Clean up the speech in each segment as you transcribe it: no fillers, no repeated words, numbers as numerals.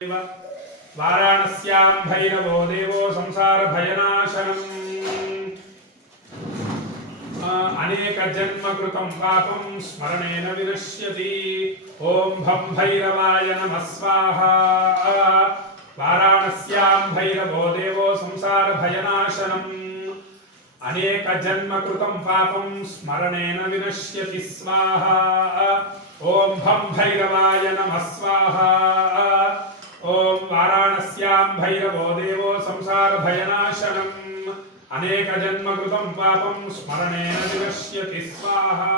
वाराणस्यां भैरवो देवो संसार भयनाशनम् अनेक जन्म कृतं पापं स्मरणेन विनश्यति। ओम भं भैरवाय नमः स्वाहा। वाराणस्यां भैरवो देवो संसार भयनाशनम् अनेक जन्म कृतं पापं स्मरणेन विनश्यति स्वाहा। ओम भं भैरवाय नमः स्वाहा। ओम वाराणस्यां भैरवो देवो संसार भयनाशनम् अनेक जन्म कृतं पापं स्मरणेन विनश्यति स्वाहा।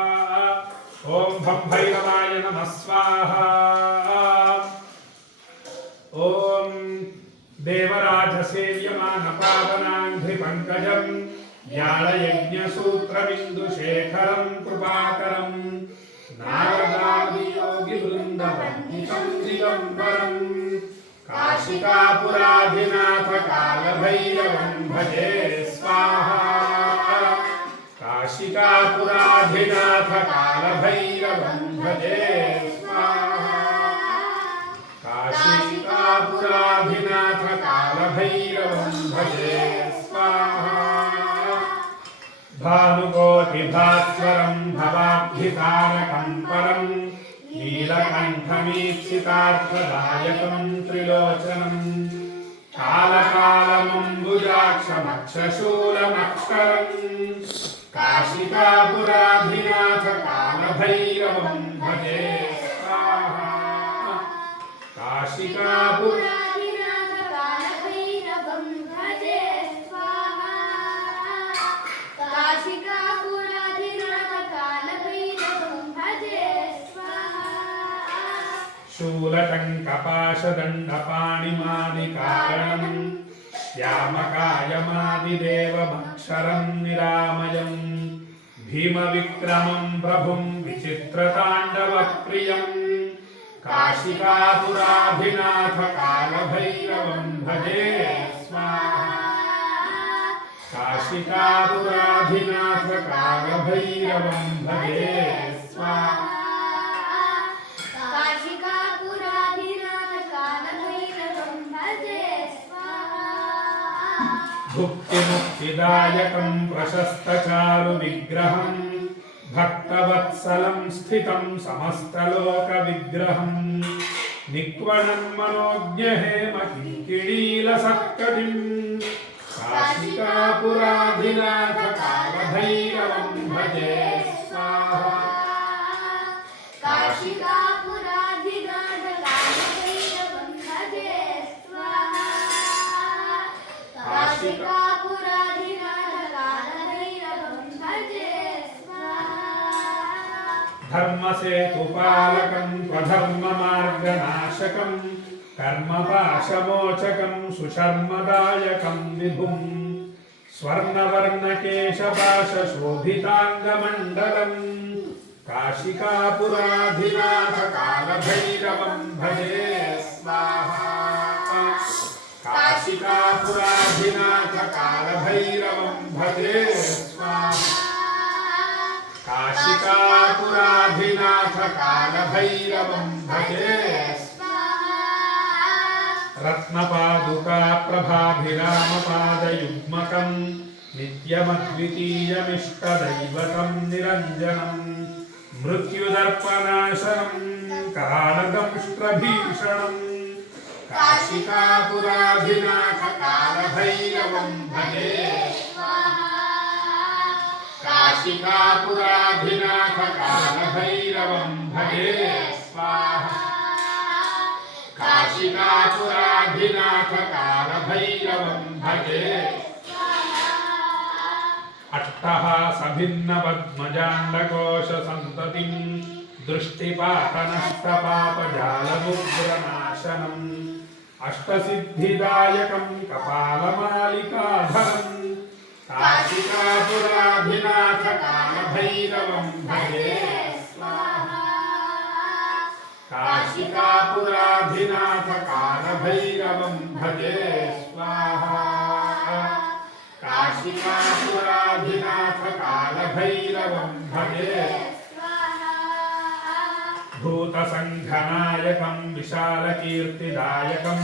ओम भं भैरवाय नमः स्वाहा। ओम देवराजसेव्यमान पावनांघ्रि पंकजं व्याळयज्ञसूत्रबिन्दुशेखरं कृपाकरं नारदादि योगी वृन्दवन्दितं दिगम्बरं काशिकापुराधिनाथ कालभैरवं भजे स्वाहा। काशिकापुराधिनाथ कालभैरवं भजे स्वाहा। काशिकापुराधिनाथ कालभैरवं भजे स्वाहा। भानुकोटिभास्वरं भवाब्धितारकं परं नीलकण्ठमीप्सितार्थदायकं त्रिलोचनं कालकालमम्बुजाक्षमक्षशूलमक्षरं काशिकापुराधिनाथ कालभैरवं भजे स्वाहा। काशिकापुराधिनाथ कालभैरवं भजे स्वाहा। काशिकापुराधिनाथ कालभैरवं भजे स्वाहा। शूलटङ्कपाशदण्डपाणिमादिकारणं श्यामकायमादिदेवमक्षरं निरामयं भीमविक्रमं प्रभुं विचित्रताण्डवप्रियं काशिकापुराधिनाथ कालभैरवं भजे स्वाहा। काशिकापुराधिनाथ कालभैरवं भजे स्वाहा। काशिकापुराधिनाथ कालभैरवं भजे स्वाहा। भुक्तिमुक्तिदायकं प्रशस्तचारुविग्रहं भक्तवत्सलं स्थितं समस्तलोकविग्रहं निक्वणं मनोज्ञहेमकिङ्किणीलसत्कटिं काशिकापुराधिनाथ कालभैरवं भजे स्वाहा। काशिकापुराधिनाथ कालभैरवं भजे स्वाहा। काशिकापुराधिनाथ कालभैरवं भजे स्वाहा। धर्मसेतुपालकं स्वधर्ममार्गनाशकं कर्मपाशमोचकं सुशर्मदायकं विभुं स्वर्णवर्णकेशपाशशोभिताङ्गमण्डलं काशिकापुराधिनाथ कालभैरवं भजे स्वाहा। काशिकापुराधिनाथ कालभैरवं भजे स्वाहा। काशिकापुराधिनाथ कालभैरवं भजे स्वाहा। रत्नपादुका प्रभाभिरामपादयुग्मकं नित्यमद्वितीयमिष्टदैवतं निरञ्जनं मृत्युदर्पनाशनं कराळदंष्ट्रभीषणं काशिकापुराधिनाथ कालभैरवं भजे स्वाहा। काशिकापुराधिनाथ कालभैरवं भजे स्वाहा। काशिकापुराधिनाथ कालभैरवं भजे स्वाहा। अट्टहासभिन्नपद्मजाण्डकोशसन्ततिं दृष्टिपातनष्टपापजालमुग्रनाशनम् अष्टसिद्धिदायकं कपालमालिकाधरं काशिकापुराधिनाथ कालभैरवं भजे स्वाहा। काशिकापुराधिनाथ कालभैरवं भजे स्वाहा। काशिकापुराधिनाथ कालभैरवं भजे स्वाहा। भूतसङ्घनायकं विशालकीर्तिदायकं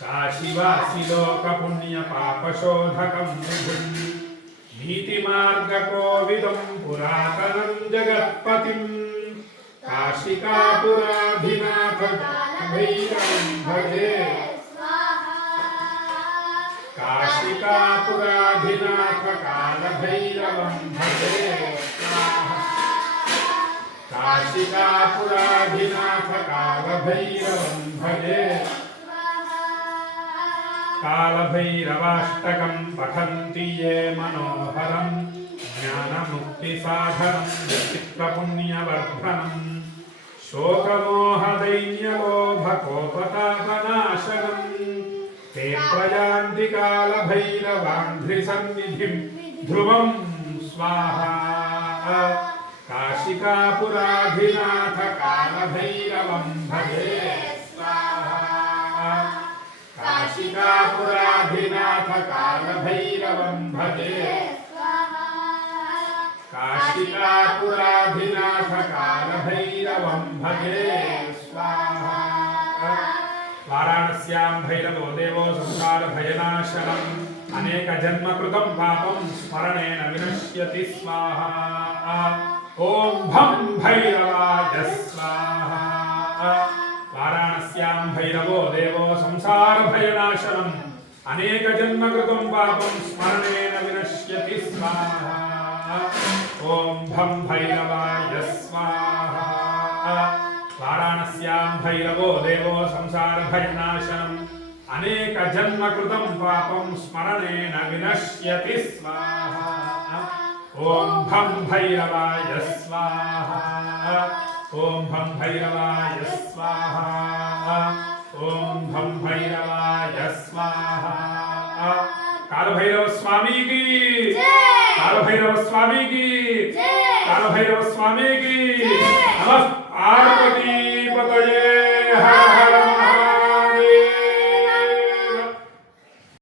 काशीवासिलोकपुण्यपापशोधकं विभुं नीतिमार्गकोविदं पुरातनं जगत्पतिं काशिकापुराधिनाथकालभैरवं भजे काशिकापुराधिनाथकालभैरवं भजे काशिकापुराधिनाथकालभैरवं भजे कालभैरवाष्टकं पठन्ति ये मनोहरं ज्ञानमुक्तिसाधनं विचित्रपुण्यवर्धनं शोकमोहदैन्यलोभकोपतापनाशनं ते प्रयान्ति कालभैरवाङ्घ्रिसन्निधिं ध्रुवं स्वाहा काशिकापुराधिनाथकालभैरवं भजे स्वाहा काशिकापुराधिनाथकालभैरवं भजे काशिकापुराधिनाथकालभैरवं भजे स्वाहा वाराणस्यां भैरवो देवो संसारभयनाशनम् अनेकजन्मकृतं पापं स्मरणेन विनश्यति स्वाहा ॐ भं भैरवाय स्वाहा वाराणस्यां भैरवो देवो संसारभयनाशनम् अनेकजन्मकृतं पापं स्मरणेन विनश्यति स्वाहा ॐ भं भैरवाय स्वाहा वाराणस्यां भैरवो देवो संसारभयनाशनम् अनेकजन्मकृतं पापं स्मरणेन विनश्यति स्वाहा ॐ भं भैरवाय स्वाहा ॐ भं भैरवाय स्वाहा ॐ भं भैरवाय स्वाहा कालभैरव स्वामी की कालभैरव स्वामी की कालभैरव स्वामी की नमः पार्वती पतये